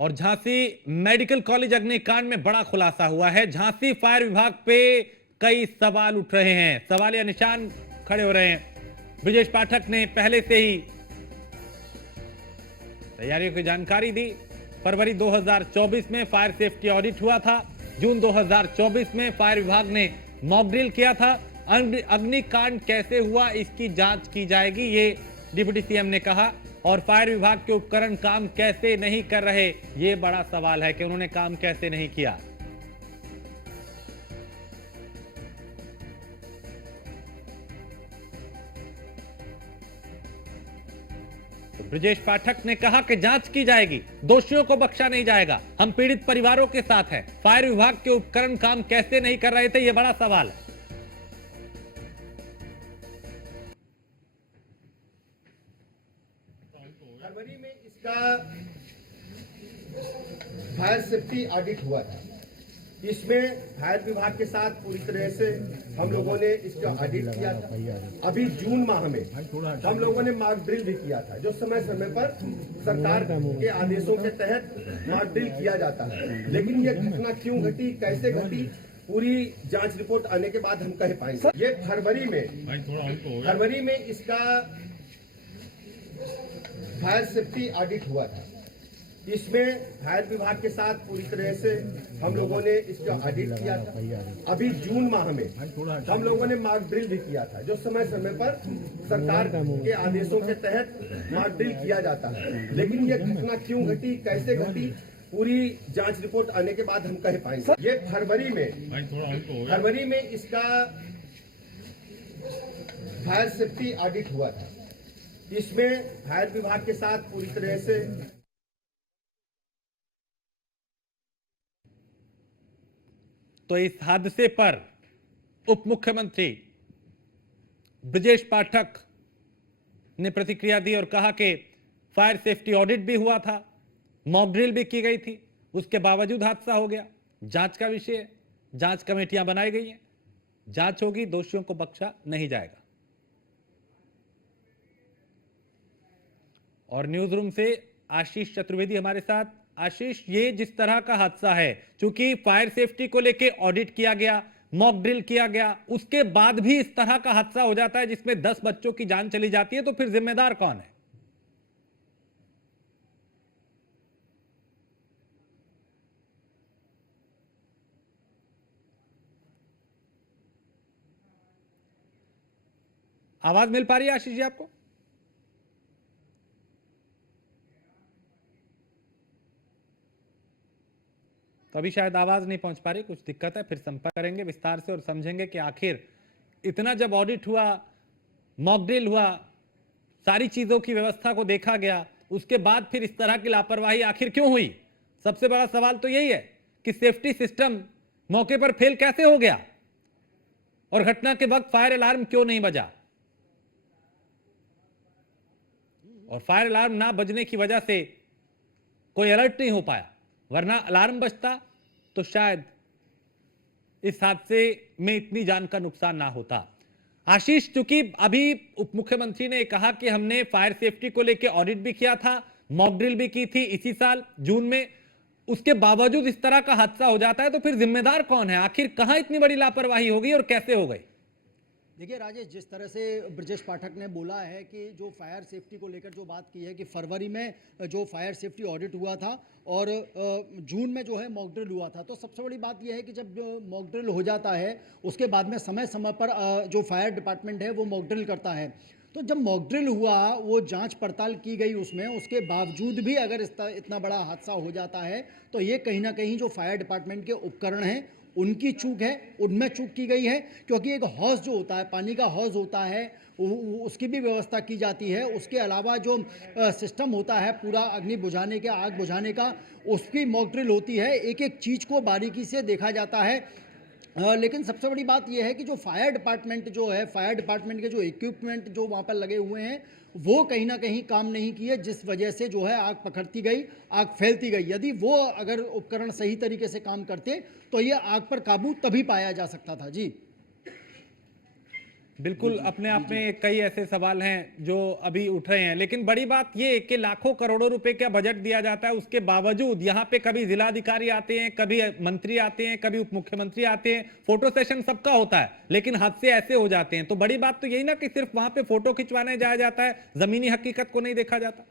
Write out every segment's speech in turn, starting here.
और Jhansi medical college अग्निकांड में बड़ा खुलासा हुआ है। झांसी फायर विभाग पे कई सवाल उठ रहे हैं, सवालिया निशान खड़े हो रहे हैं। ब्रजेश पाठक ने पहले से ही तैयारियों की जानकारी दी। फरवरी 2024 में फायर सेफ्टी ऑडिट हुआ था। जून 2024 में फायर विभाग ने मॉक ड्रिल किया था। अग्निकांड कैसे हुआ इसकी जांच की जाएगी, ये डिप्टी सीएम ने कहा। और फायर विभाग के उपकरण काम कैसे नहीं कर रहे, ये बड़ा सवाल है कि उन्होंने काम कैसे नहीं किया। ब्रजेश पाठक ने कहा कि जांच की जाएगी, दोषियों को बख्शा नहीं जाएगा। हम पीड़ित परिवारों के साथ हैं। फायर विभाग के उपकरण काम कैसे नहीं कर रहे थे, यह बड़ा सवाल है। फरवरी में इसका फायर सेफ्टी ऑडिट हुआ था। इसमें फायर विभाग के साथ पूरी तरह से हम लोगों ने इसका ऑडिट किया था। अभी जून माह में हम लोगों ने मॉक ड्रिल भी किया था, जो समय समय पर सरकार के आदेशों के तहत मॉक ड्रिल किया जाता है। लेकिन ये घटना क्यों घटी, कैसे घटी, पूरी जांच रिपोर्ट आने के बाद हम कह पाएंगे। ये फरवरी में इसका फायर सेफ्टी ऑडिट हुआ था। इसमें फायर विभाग के साथ पूरी तरह से हम लोगों ने इसका ऑडिट किया था। अभी जून माह में हम लोगों ने मॉक ड्रिल भी किया था, जो समय समय पर सरकार के आदेशों के तहत मॉक ड्रिल किया जाता है। लेकिन ये घटना क्यों घटी, कैसे घटी, पूरी जांच रिपोर्ट आने के बाद हम कह पाएंगे। ये फरवरी में इसका फायर सेफ्टी ऑडिट हुआ था। इसमें फायर विभाग के साथ पूरी तरह से तो इस हादसे पर उप मुख्यमंत्री ब्रजेश पाठक ने प्रतिक्रिया दी और कहा कि फायर सेफ्टी ऑडिट भी हुआ था, मॉक ड्रिल भी की गई थी, उसके बावजूद हादसा हो गया। जांच का विषय है, जांच कमेटियां बनाई गई हैं, जांच होगी, दोषियों को बख्शा नहीं जाएगा। और न्यूज रूम से आशीष चतुर्वेदी हमारे साथ। आशीष, ये जिस तरह का हादसा है, क्योंकि फायर सेफ्टी को लेके ऑडिट किया गया, मॉक ड्रिल किया गया, उसके बाद भी इस तरह का हादसा हो जाता है जिसमें 10 बच्चों की जान चली जाती है, तो फिर जिम्मेदार कौन है? आवाज मिल पा रही है आशीष जी आपको? तो अभी शायद आवाज नहीं पहुंच पा रही, कुछ दिक्कत है, फिर संपर्क करेंगे विस्तार से और समझेंगे कि आखिर इतना जब ऑडिट हुआ, मॉक ड्रिल हुआ, सारी चीजों की व्यवस्था को देखा गया, उसके बाद फिर इस तरह की लापरवाही आखिर क्यों हुई। सबसे बड़ा सवाल तो यही है कि सेफ्टी सिस्टम मौके पर फेल कैसे हो गया और घटना के वक्त फायर अलार्म क्यों नहीं बजा। और फायर अलार्म ना बजने की वजह से कोई अलर्ट नहीं हो पाया, वरना अलार्म बजता तो शायद इस हादसे में इतनी जान का नुकसान ना होता। आशीष, चूंकि अभी उप मुख्यमंत्री ने कहा कि हमने फायर सेफ्टी को लेकर ऑडिट भी किया था, मॉक ड्रिल भी की थी इसी साल जून में, उसके बावजूद इस तरह का हादसा हो जाता है, तो फिर जिम्मेदार कौन है? आखिर कहां इतनी बड़ी लापरवाही हो गई और कैसे हो गई? देखिए राजेश, जिस तरह से ब्रजेश पाठक ने बोला है कि जो फायर सेफ्टी को लेकर जो बात की है कि फरवरी में जो फायर सेफ्टी ऑडिट हुआ था और जून में जो है मॉक ड्रिल हुआ था, तो सबसे बड़ी बात यह है कि जब मॉक ड्रिल हो जाता है उसके बाद में समय समय पर जो फायर डिपार्टमेंट है वो मॉक ड्रिल करता है। तो जब मॉक ड्रिल हुआ, वो जांच पड़ताल की गई उसमें, उसके बावजूद भी अगर इतना बड़ा हादसा हो जाता है तो ये कहीं ना कहीं जो फायर डिपार्टमेंट के उपकरण हैं उनकी चूक है, उनमें चूक की गई है। क्योंकि एक हौज जो होता है, पानी का हौज होता है, उसकी भी व्यवस्था की जाती है। उसके अलावा जो सिस्टम होता है पूरा अग्नि बुझाने के, आग बुझाने का, उसकी मॉक ड्रिल होती है। एक एक चीज़ को बारीकी से देखा जाता है। लेकिन सबसे बड़ी बात यह है कि जो फायर डिपार्टमेंट जो है, फायर डिपार्टमेंट के जो इक्विपमेंट जो वहाँ पर लगे हुए हैं वो कहीं ना कहीं काम नहीं किए, जिस वजह से जो है आग पकड़ती गई, आग फैलती गई। यदि वो अगर उपकरण सही तरीके से काम करते तो ये आग पर काबू तभी पाया जा सकता था। जी बिल्कुल अपने आप में कई ऐसे सवाल हैं जो अभी उठ रहे हैं, लेकिन बड़ी बात ये है कि लाखों करोड़ों रुपए का बजट दिया जाता है, उसके बावजूद यहाँ पे कभी जिलाधिकारी आते हैं, कभी मंत्री आते हैं, कभी उप मुख्यमंत्री आते हैं, फोटो सेशन सबका होता है, लेकिन हादसे ऐसे हो जाते हैं। तो बड़ी बात तो यही ना कि सिर्फ वहां पे फोटो खिंचवाने जाया जाता है, जमीनी हकीकत को नहीं देखा जाता।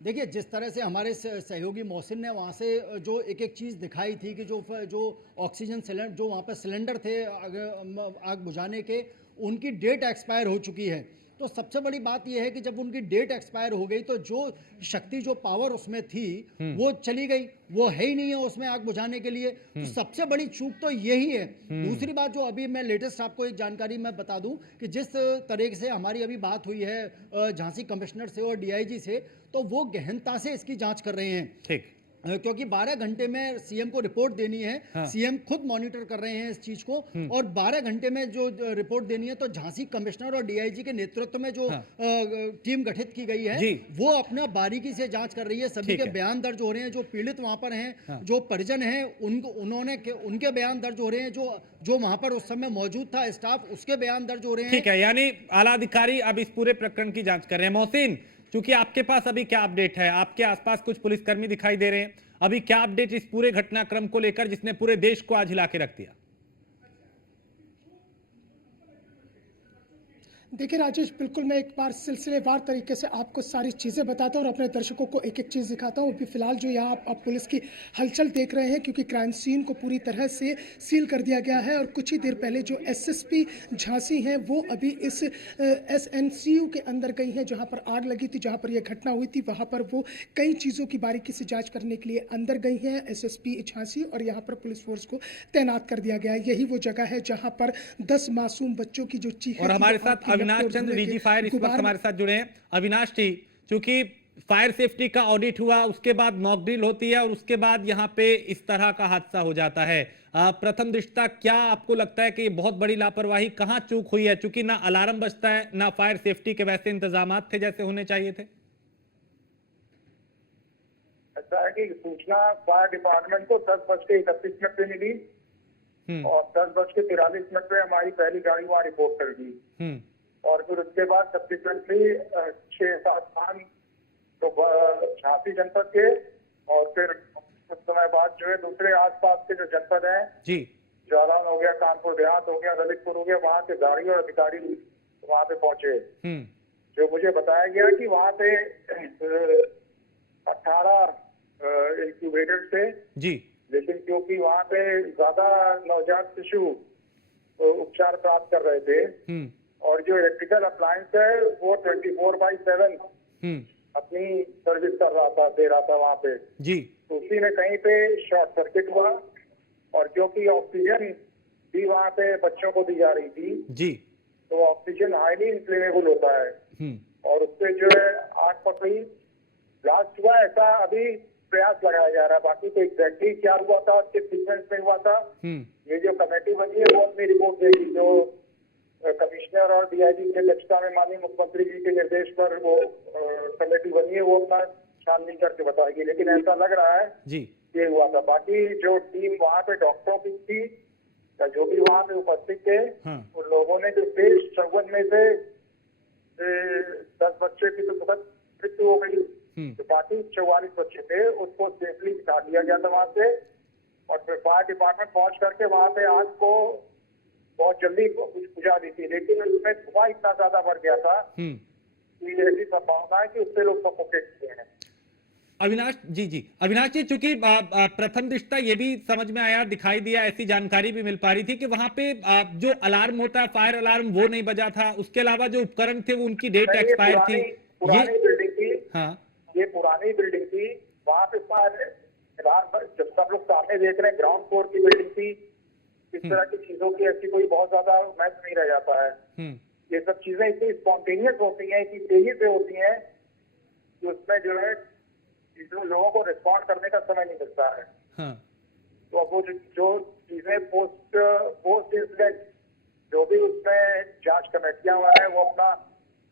देखिए, जिस तरह से हमारे सहयोगी मोहसिन ने वहाँ से जो एक एक चीज़ दिखाई थी कि जो ऑक्सीजन सिलेंडर जो वहाँ पर सिलेंडर थे आग बुझाने के, उनकी डेट एक्सपायर हो चुकी है। तो सबसे बड़ी बात यह है कि जब उनकी डेट एक्सपायर हो गई तो जो शक्ति जो पावर उसमें थी वो चली गई, वो है ही नहीं है उसमें आग बुझाने के लिए। तो सबसे बड़ी चूक तो यही है। दूसरी बात जो अभी मैं लेटेस्ट आपको एक जानकारी मैं बता दूं कि जिस तरीके से हमारी अभी बात हुई है झांसी कमिश्नर से और डीआईजी से, तो वो गहनता से इसकी जांच कर रहे हैं। ठीक, क्योंकि 12 घंटे में सीएम को रिपोर्ट देनी है। हाँ। सीएम खुद मॉनिटर कर रहे हैं इस चीज को, और 12 घंटे में जो रिपोर्ट देनी है तो झांसी कमिश्नर और डीआईजी के नेतृत्व में जो हाँ। टीम गठित की गई है जी। वो अपना बारीकी से जांच कर रही है। सभी ठीक के है। बयान दर्ज हो रहे हैं, जो पीड़ित वहां पर हैं, हाँ। जो परिजन हैं, उनके बयान दर्ज हो रहे हैं, जो वहां पर उस समय मौजूद था स्टाफ, उसके बयान दर्ज हो रहे हैं। ठीक है, यानी आला अधिकारी अब इस पूरे प्रकरण की जांच कर रहे हैं। मोहसिन, चूंकि आपके पास अभी क्या अपडेट है, आपके आसपास कुछ पुलिसकर्मी दिखाई दे रहे हैं, अभी क्या अपडेट इस पूरे घटनाक्रम को लेकर जिसने पूरे देश को आज हिला के रख दिया? देखिए राजेश, बिल्कुल मैं एक बार सिलसिलेवार तरीके से आपको सारी चीज़ें बताता हूँ और अपने दर्शकों को एक एक चीज़ दिखाता हूँ। अभी फिलहाल जो यहाँ आप पुलिस की हलचल देख रहे हैं, क्योंकि क्राइम सीन को पूरी तरह से सील कर दिया गया है और कुछ ही देर पहले जो एसएसपी झांसी हैं वो अभी इस एसएनसीयू के अंदर गई हैं जहाँ पर आग लगी थी, जहाँ पर यह घटना हुई थी। वहाँ पर वो कई चीज़ों की बारीकी से जाँच करने के लिए अंदर गई हैं एसएसपी झांसी, और यहाँ पर पुलिस फोर्स को तैनात कर दिया गया है। यही वो जगह है जहाँ पर 10 मासूम बच्चों की जो चीख और हमारे साथ अविनाश चंद्र डीजी फायर इस वक्त हमारे साथ जुड़े हैं। अविनाश जी, चूंकि फायर सेफ्टी का ऑडिट हुआ, उसके बाद मॉक ड्रिल होती है और उसके बाद यहाँ पे इस तरह का हादसा हो जाता है, प्रथम दृष्टया क्या आपको लगता है कि ये बहुत बड़ी लापरवाही, कहाँ चूक हुई है? चूंकि ना अलार्म बजता है, ना फायर सेफ्टी के वैसे इंतजाम थे जैसे होने चाहिए थे। ऐसा है कि सूचना फायर डिपार्टमेंट को 10:31 पे मिली और 10:43 पे हमारी पहली गाड़ी वहाँ रिपोर्ट कर दी, और फिर उसके बाद सब्सिक्वेंटली 6-7 वाहन तो झांसी जनपद के, और फिर कुछ समय बाद जो है दूसरे आसपास के जो जनपद हैं जी, जालौन हो गया, कानपुर देहात हो गया, ललितपुर हो गया, वहाँ से गाड़ी और अधिकारी वहाँ पे पहुंचे। जो मुझे बताया गया कि वहाँ पे 18 इंक्यूबेटर थे जी, लेकिन क्योंकि वहाँ पे ज्यादा नवजात शिशु उपचार प्राप्त कर रहे थे और जो इलेक्ट्रिकल अप्लायंस है वो 24/7 अपनी सर्विस दे रहा था वहाँ पे जी, तो उसी में कहीं पे शॉर्ट सर्किट हुआ, और क्योंकि ऑक्सीजन भी वहाँ पे बच्चों को दी जा रही थी जी, तो ऑक्सीजन हाईली इन्फ्लेमेबल होता है और उससे जो है आग पकड़ी, ब्लास्ट हुआ, ऐसा अभी प्रयास लगाया जा रहा है। बाकी तो एग्जैक्टली क्या हुआ था, किस सीक्वेंस में हुआ था, ये जो कमेटी बनी है वो अपनी रिपोर्ट देगी। जो कमिश्नर और डीआईजी की अध्यक्षता में माननीय मुख्यमंत्री जी के निर्देश पर वो कमेटी बनी है, वो अपना छानबीन करके बताएगी, लेकिन ऐसा लग रहा है जी, ये हुआ था। बाकी जो टीम वहाँ पे डॉक्टरों की थी या जो भी वहाँ पे उपस्थित थे, उन लोगों ने जो 53 में से 10 बच्चे की तो तुरंत मृत्यु हो गई, तो बाकी 44 बच्चे थे उसको सेफली निकाल लिया गया था वहाँ से, और फिर फायर डिपार्टमेंट पहुंच करके वहाँ पे आग को बहुत जल्दी बुझा दी थी, लेकिन उसमें धुआं इतना ज्यादा बढ़ गया था कि ऐसी संभावना है कि उससे लोग सफोकेट हुए हैं। अविनाश जी, चूंकि प्रथम दृष्टया ये भी समझ में आया, दिखाई दिया, ऐसी जानकारी भी मिल पा रही थी कि वहां पे जो अलार्म होता है फायर अलार्म वो नहीं बजा था, उसके अलावा जो उपकरण थे वो उनकी डेट एक्सपायर थी। पुरानी बिल्डिंग थी, हाँ, ये पुरानी बिल्डिंग थी, वहाँ पे फायर अलार्म जब सब लोग सामने देख रहे हैं, ग्राउंड फ्लोर की बिल्डिंग थी, इस तरह की चीजों की ऐसी कोई बहुत ज्यादा मैच नहीं रह जाता है। ये सब चीजें इतनी स्पॉन्टेनियस होती हैं, इतनी तेजी से होती हैं कि उसमें जो है लोगों को रिस्पॉन्ड करने का समय नहीं मिलता है। तो अब वो जो चीजें पोस्ट इंसिडेंट जो भी उसमें जांच कमेटियां हुआ है वो अपना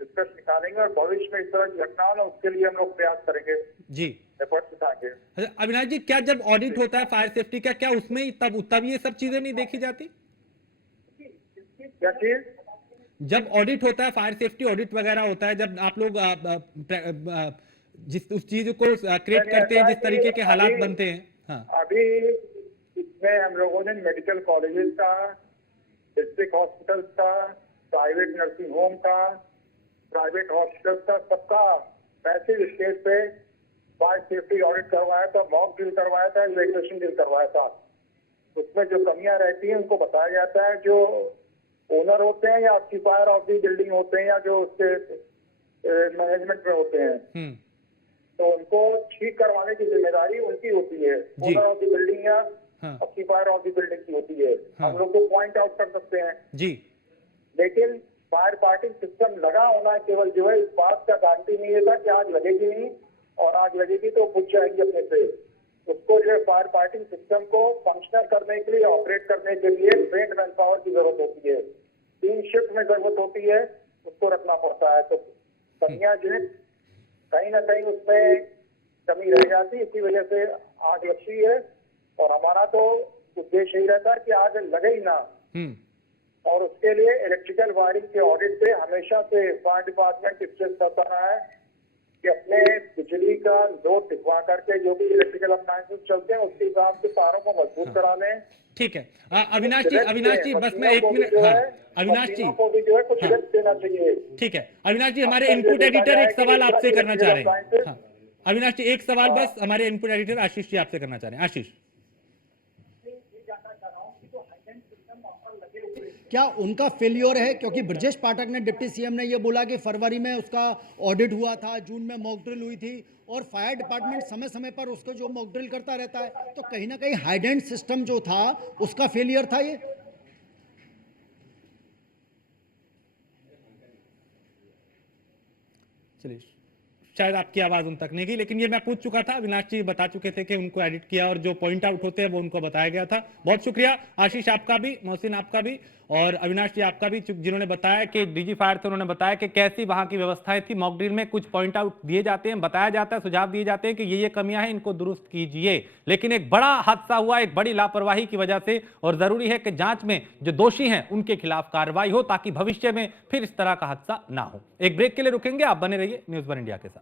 डिस्कस निकालेंगे, और भविष्य में इस तरह की घटना हो ना उसके लिए हम लोग प्रयास करेंगे जी, एफर्ट्स उठाएंगे। अविनाश जी, क्या जब ऑडिट होता है फायर सेफ्टी का, क्या उसमें तब ये सब चीजें नहीं देखी जाती? क्या चीज? जब ऑडिट होता है, फायर सेफ्टी ऑडिट वगैरह होता है, जब आप लोग जिस उस चीज को क्रिएट करते हैं, जिस तरीके के हालात बनते हैं, हाँ अभी इसमें हम लोगों ने मेडिकल कॉलेजेस का, डिस्ट्रिक्ट हॉस्पिटल्स का, प्राइवेट नर्सिंग होम का, प्राइवेट हॉस्पिटल्स का, सबका मैसिव स्टेज पे फायर सेफ्टी ऑडिट करवाया था, मॉक ड्रिल करवाया था, इवैक्यूएशन ड्रिल करवाया था। उसमें जो कमियां रहती हैं उनको बताया जाता है, जो ओनर होते हैं या ऑक्यूपायर ऑफ दी बिल्डिंग होते हैं या जो उसके मैनेजमेंट में होते हैं, तो उनको ठीक करवाने की जिम्मेदारी उनकी होती है। ओनर ऑफ द बिल्डिंग या ऑक्यूपायर ऑफ द बिल्डिंग की होती है। हम लोग को पॉइंट आउट कर सकते हैं जी, लेकिन फायर फाइटिंग सिस्टम लगा होना केवल जो है इस बात का गारंटी नहीं है कि आज लगेगी नहीं, और आज लगेगी तो बुझ जाएगी अपने से। उसको जो है फायर फाइटिंग सिस्टम को फंक्शनल करने के लिए, ऑपरेट करने के लिए ट्रेंड मैन पावर की जरूरत होती है, 3 शिफ्ट में जरूरत होती है, उसको रखना पड़ता है। तो कमियां जो है कहीं ना कहीं उसमें कमी रह जाती है, इसी वजह से आग लगती है। और हमारा तो उद्देश्य यही रहता है कि आग लगे ही ना, और उसके लिए इलेक्ट्रिकल वायरिंग के ऑडिट पे हमेशा से फायर डिपार्टमेंट स्ट्रेस करता रहा है कि अपने बिजली का लोड टिकवा करके जो भी इलेक्ट्रिकल अप्लायंसेस चलते हैं उसके हिसाब से तारों को मजबूत करा लें। ठीक है। अविनाश जी बस मैं 1 मिनट, हाँ अविनाश जी को भी जो है कुछ रेस्ट देना चाहिए। ठीक है। अविनाश जी, हमारे इनपुट एडिटर एक सवाल आपसे करना चाह रहे हैं। हाँ अविनाश जी, एक सवाल बस हमारे इनपुट एडिटर आशीष जी आपसे करना चाह रहे हैं। आशीष, क्या उनका फेलियर है? क्योंकि ब्रजेश पाठक ने, डिप्टी सीएम ने ये बोला कि फरवरी में उसका ऑडिट हुआ था, जून में मॉक ड्रिल हुई थी, और फायर डिपार्टमेंट समय समय पर उसको जो मॉक ड्रिल करता रहता है, तो कहीं ना कहीं हाइडेंट सिस्टम जो था उसका फेलियर था ये। चलिए, शायद आपकी आवाज उन तक नहीं गई, लेकिन ये मैं पूछ चुका था। अविनाश जी बता चुके थे कि उनको एडिट किया और जो पॉइंट आउट होते हैं वो उनको बताया गया था। बहुत शुक्रिया आशीष आपका भी, मोहसिन आपका भी, और अविनाश जी आपका भी, जिन्होंने बताया कि डीजी फायर थे, उन्होंने बताया कि कैसी वहां की व्यवस्थाएं थी। मॉक ड्रिल में कुछ पॉइंट आउट दिए जाते हैं, बताया जाता है, सुझाव दिए जाते हैं कि ये कमियां हैं, इनको दुरुस्त कीजिए। लेकिन एक बड़ा हादसा हुआ, एक बड़ी लापरवाही की वजह से, और जरूरी है कि जांच में जो दोषी हैं उनके खिलाफ कार्रवाई हो, ताकि भविष्य में फिर इस तरह का हादसा ना हो। एक ब्रेक के लिए रुकेंगे, आप बने रहिए न्यूज़ वन इंडिया के साथ।